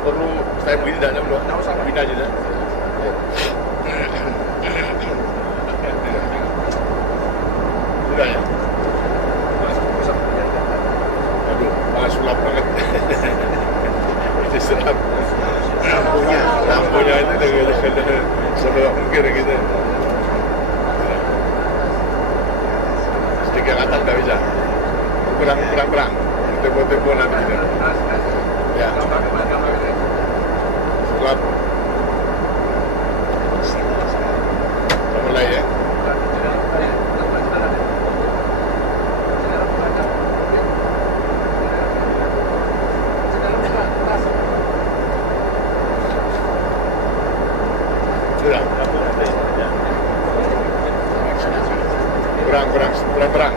perlu saya beli tidak belum? Bina aja dah. Sudah ya? Aduh, sulap banget. Diserap. Lampunya itu dengan sebelum mungkin gitu. Sedikit atas nggak bisa. Kurang. Tempo nanti gitu. Ya. Sulap. Mulai ya. Sudah. Kurang terang.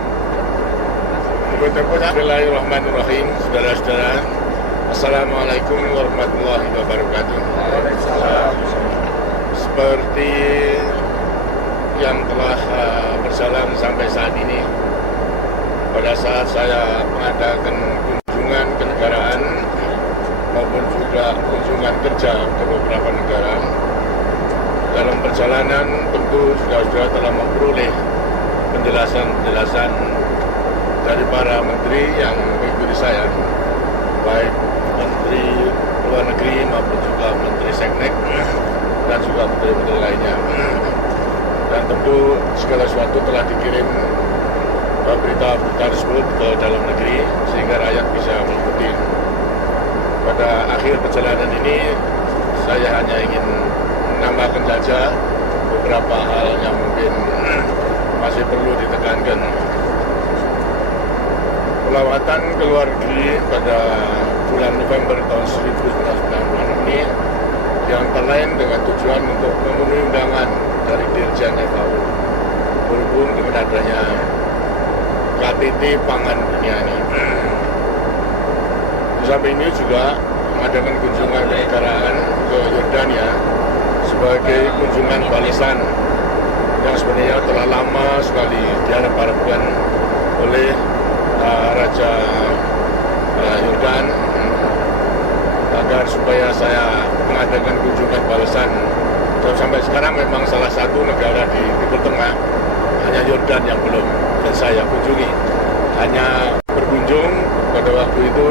Bismillahirrahmanirrahim. Saudara-saudara, Assalamualaikum warahmatullahi wabarakatuh. Seperti yang telah berjalan sampai saat ini, pada saat saya mengadakan kunjungan kenegaraan maupun juga kunjungan kerja ke beberapa negara, dalam perjalanan tentu saudara-saudara telah memperoleh penjelasan dari para menteri yang mengikuti saya, baik Menteri Luar Negeri maupun juga Menteri Seknek dan juga menteri-menteri lainnya. Dan tentu segala sesuatu telah dikirim berita-berita tersebut ke dalam negeri sehingga rakyat bisa mengikuti. Pada akhir perjalanan ini saya hanya ingin menambahkan saja beberapa hal yang mungkin masih perlu ditekankan. Pelawatan ke luar negeri pada bulan November tahun 1996 ini yang antara lain dengan tujuan untuk memenuhi undangan dari Dirjen FAO berhubung dengan adanya KTT Pangan Dunia ini. Di samping ini juga mengadakan kunjungan kenegaraan ke Yordania sebagai kunjungan balasan yang sebenarnya telah lama sekali diharap-harapkan oleh Raja Yordan agar supaya saya mengadakan kunjungan balasan. Dan sampai sekarang memang salah satu negara di Timur Tengah hanya Yordan yang belum dan saya kunjungi. Hanya berkunjung pada waktu itu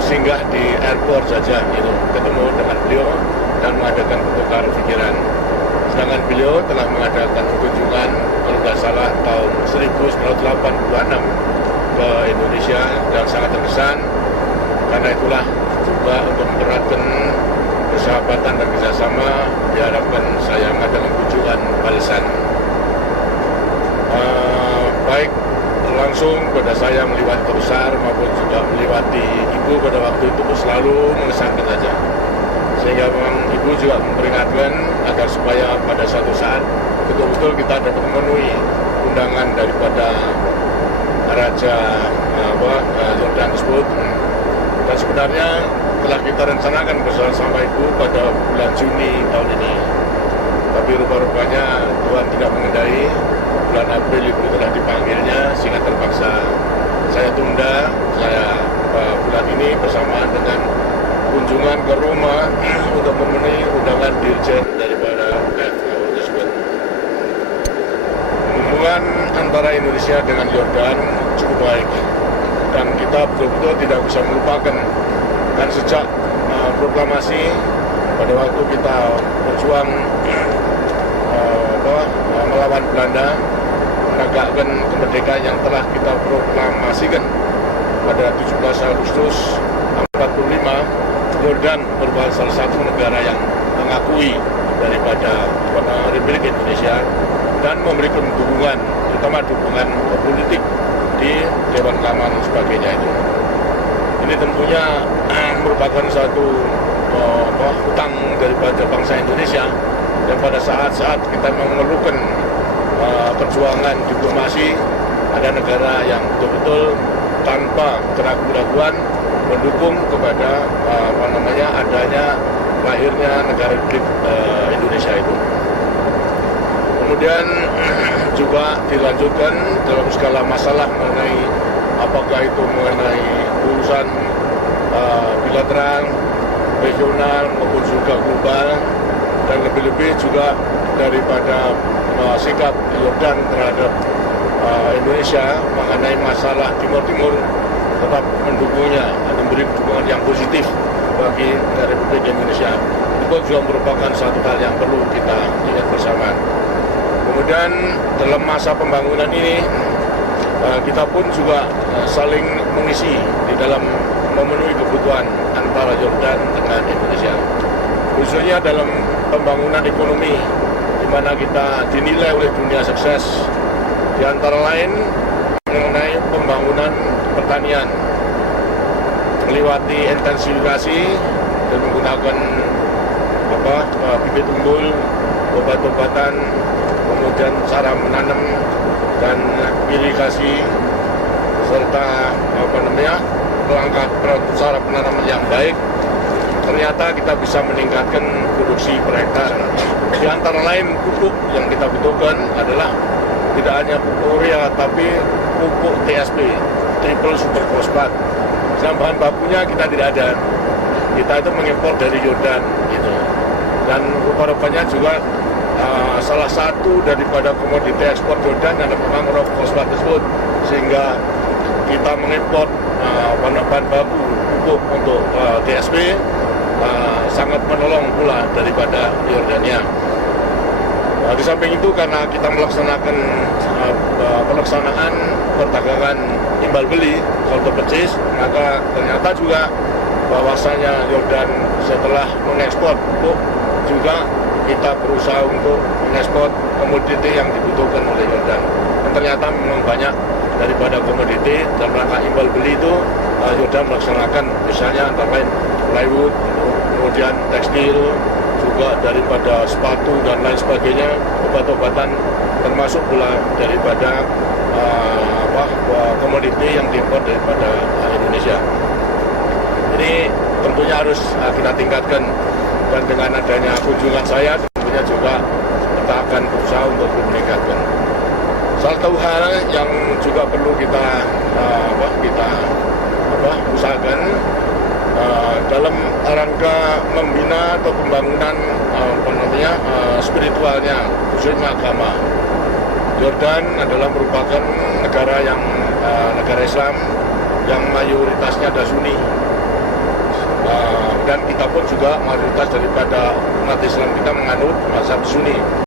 singgah di airport saja gitu, ketemu dengan beliau dan mengadakan pertukar pikiran. Sedangkan beliau telah mengadakan kunjungan kalau tidak salah tahun 1986 ke Indonesia dan sangat terkesan. Karena itulah juga untuk mempereratkan persahabatan dan kerjasama diharapkan saya mengadakan kunjungan balasan. Baik langsung pada saya melewati terbesar maupun juga melewati ibu pada waktu itu selalu mengesankan saja. Sehingga memang ibu juga memperingatkan agar supaya pada suatu saat betul-betul kita dapat memenuhi undangan daripada Raja Yordan tersebut. Dan sebenarnya telah kita rencanakan bersama ibu pada bulan Juni tahun ini. Tapi rupa-rupanya Tuhan tidak mengendai. Bulan April ibu telah dipanggilnya sehingga terpaksa saya tunda bulan ini bersamaan dengan kunjungan ke Roma untuk memenuhi undangan dirjen daripada FAO tersebut. Hubungan antara Indonesia dengan Yordan cukup baik dan kita betul-betul tidak bisa melupakan. Dan sejak proklamasi pada waktu kita berjuang melawan Belanda, menegakkan kemerdekaan yang telah kita proklamasikan pada 17 Agustus 1945, Yordan merupakan salah satu negara yang mengakui daripada Republik Indonesia dan memberikan dukungan, terutama dukungan politik di Dewan Keamanan dan sebagainya itu. Ini tentunya merupakan suatu hutang daripada bangsa Indonesia, dan pada saat-saat kita memerlukan perjuangan diplomasi, ada negara yang betul-betul tanpa keraguan-raguan mendukung kepada adanya lahirnya negara Republik Indonesia itu. Kemudian juga dilanjutkan dalam segala masalah apakah itu mengenai urusan bilateral regional maupun juga global, dan lebih-lebih juga daripada sikap Yordan terhadap Indonesia mengenai masalah Timur Timur, tetap mendukungnya, memberi dukungan yang positif bagi Republik Indonesia. Itu juga merupakan satu hal yang perlu kita ingat bersama. Kemudian dalam masa pembangunan ini kita pun juga saling mengisi di dalam memenuhi kebutuhan antara Yordan dengan Indonesia, khususnya dalam pembangunan ekonomi, di mana kita dinilai oleh dunia sukses, di antara lain mengenai pembangunan pertanian, melewati intensifikasi dan menggunakan bibit unggul, obat-obatan, kemudian cara menanam dan irigasi, serta langkah cara penanaman yang baik. Ternyata kita bisa meningkatkan produksi per hektar. Di antara lain pupuk yang kita butuhkan adalah tidak hanya pupuk urea, tapi pupuk TSP, triple super phosphate. Dan bahan bakunya kita tidak ada. Kita itu mengimpor dari Yordan, gitu. Dan rupa-rupanya juga salah satu daripada komoditi ekspor Yordan adalah memang raw phosphate tersebut, sehingga kita mengimpor bahan baku pupuk untuk TSP sangat menolong pula daripada Yordania. Di samping itu, karena kita melaksanakan pelaksanaan perdagangan timbal beli atau purchase, maka ternyata juga bahwasanya Yordan setelah mengekspor pupuk, juga kita berusaha untuk mengekspor komoditi yang dibutuhkan oleh Yordan. Dan ternyata memang banyak daripada komoditi dalam rangka imbal beli itu Yordan melaksanakan, misalnya antara lain plywood, kemudian tekstil, juga daripada sepatu dan lain sebagainya, obat-obatan, termasuk pula daripada komoditi yang diimpor daripada Indonesia. Ini tentunya harus kita tingkatkan, dan dengan adanya kunjungan saya tentunya juga kita akan berusaha untuk meningkatkan. Salah satu hal yang juga perlu kita usahakan dalam rangka membina atau pembangunan spiritualnya, khususnya agama. Yordan adalah merupakan negara Islam yang mayoritasnya adalah Sunni, dan kita pun juga mayoritas daripada umat Islam kita menganut mazhab Sunni.